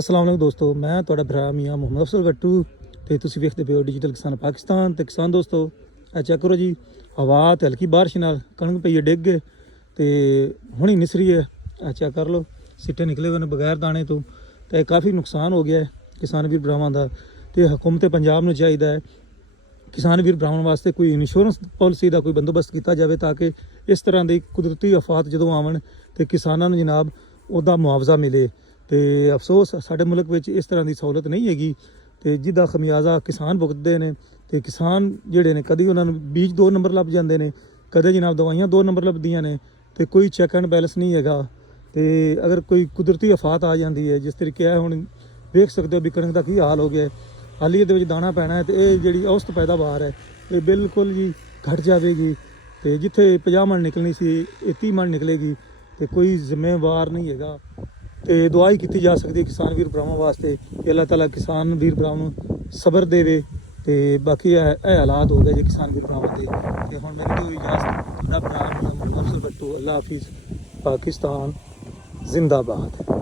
अस्सलाम वालेकुम दोस्तों, मैं तुहाडा भरा मियाँ मुहम्मद अफसल गट्टू ते तुसीं वेखदे पे हो डिजिटल किसान पाकिस्तान। ते किसान दोस्तों आ चेक करो जी, हवा ते हल्की बारिश नाल कणक पई है डिग गए ते हुणी निसरी है। आ चेक कर लो, सिट्टे निकले हुए ने बगैर दाने तो काफ़ी नुकसान हो गया है किसान वीर भरावां दा। ते हुकूमत पंजाब नूं चाहिदा है किसान वीर भरावां वास्ते कोई इंश्योरेंस पॉलिसी का कोई बंदोबस्त किया जाए ताकि इस तरह की कुदरती आफात जो आवन तो किसानों नूं जनाब उसका मुआवजा मिले। तो अफसोस साडे मुल्क में इस तरह की सहूलत नहीं हैगी तो जिसका खमियाजा किसान भुगतते हैं। तो किसान जिहड़े ने कभी उन्होंने बीज 2 नंबर लभ जाते हैं, कदे जनाब दवाइयां 2 नंबर लभदियां ने, तो कोई चैक एंड बैलेंस नहीं हैगा। तो अगर कोई कुदरती आफात आ जाती है जिस तरीके है हुण वेख सकते हो भी कणक का की हाल हो गया है। हाली ये दाना पैना है तो ये जी औसत पैदावार है ये बिल्कुल जी घट जाएगी। तो जिथे 50 मन निकलनी सी 30 मन निकलेगी तो कोई जिम्मेवार नहीं हैगा। तो दुआ ही की जा सकती है किसान वीर भरावां वास्ते कि अल्लाह ताला किसान वीर भरावां सबर देवे। तो बाकी ये हालात हो गए जी किसान वीर भरावां दे। ते हुण मैनूं दिओ इजाजत, तुहाडा भरा मुहम्मद अफसल गट्टू। अल्लाह हाफिज़। पाकिस्तान जिंदाबाद।